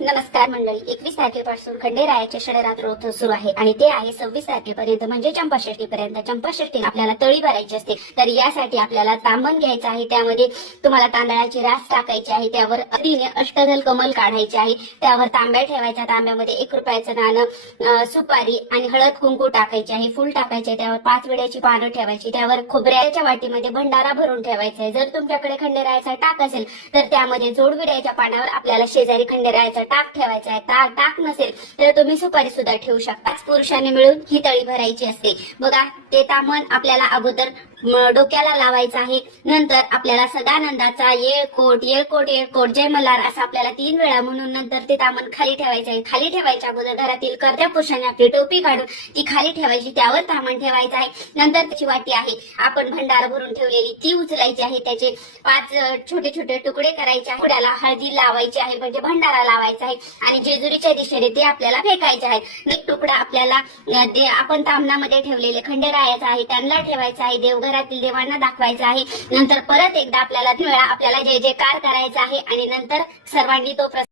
नमस्कार मंडळी, 21 तारखेपासून खंडेरायाचे षडरात्र सुरू आहे आणि ते आहे 26 तारखेपर्यंत म्हणजे चंपाषष्ठीपर्यंत. चंपाषष्ठी आपल्याला तळी भरायची असते, तर यासाठी आपल्याला तांबण घ्यायचं आहे. त्यामध्ये तुम्हाला तांदळाची रास टाकायची आहे, त्यावर अडीने अष्टदल कमल काढायचे आहे, त्यावर तांब्या ठेवायचा, तांब्यामध्ये 1 रुपयाचं नाणं, सुपारी आणि हळद कुंकू टाकायचे आहे, फुल टाकायचे, त्यावर 5 विड्याची पानं ठेवायची, त्यावर खोबऱ्याच्या वाटीमध्ये भंडारा भरून ठेवायचा आहे. जर तुमच्याकडे खंडेरायाचा टाक असेल तर त्यामध्ये जोडविड्याच्या पानावर आपल्याला शेजारी खंडेरायाचा टाक ठेवायचा आहे. टाक नसेल तर तुम्ही सुपारी सुद्धा ठेवू शकता. 5 पुरुषांनी मिळून ही तळी भरायची असते. बघा, ते तामण आपल्याला अगोदर डोक्याला लावायचं आहे. नंतर आपल्याला सदानंदाचा येळकोट येळकोट येळकोट जय मल्हार असं आपल्याला 3 वेळा म्हणून नंतर ते तामण खाली ठेवायचं आहे. खाली ठेवायच्या अगोदर घरातील कर्त्या पुरुषांनी आपली टोपी काढून ती खाली ठेवायची, त्यावर तामण ठेवायचं आहे. नंतर त्याची वाटी आहे आपण भंडारा भरून ठेवलेली ती उचलायची आहे, त्याचे 5 छोटे छोटे तुकडे करायचे आहे. पुढ्याला हळदी लावायची आहे म्हणजे भंडारा लावायचा आहे आणि जेजुरीच्या दिशेने ते आपल्याला फेकायचे आहे. एक तुकडा आपल्याला आपण तामणामध्ये ठेवलेले खंडेरायाचा आहे त्यांना ठेवायचा आहे, देवघरातील देवांना दाखवायचा आहे. नंतर परत एकदा आपल्याला 3 वेळा आपल्याला जय जयकार करायचा आहे आणि नंतर सर्वांनी तो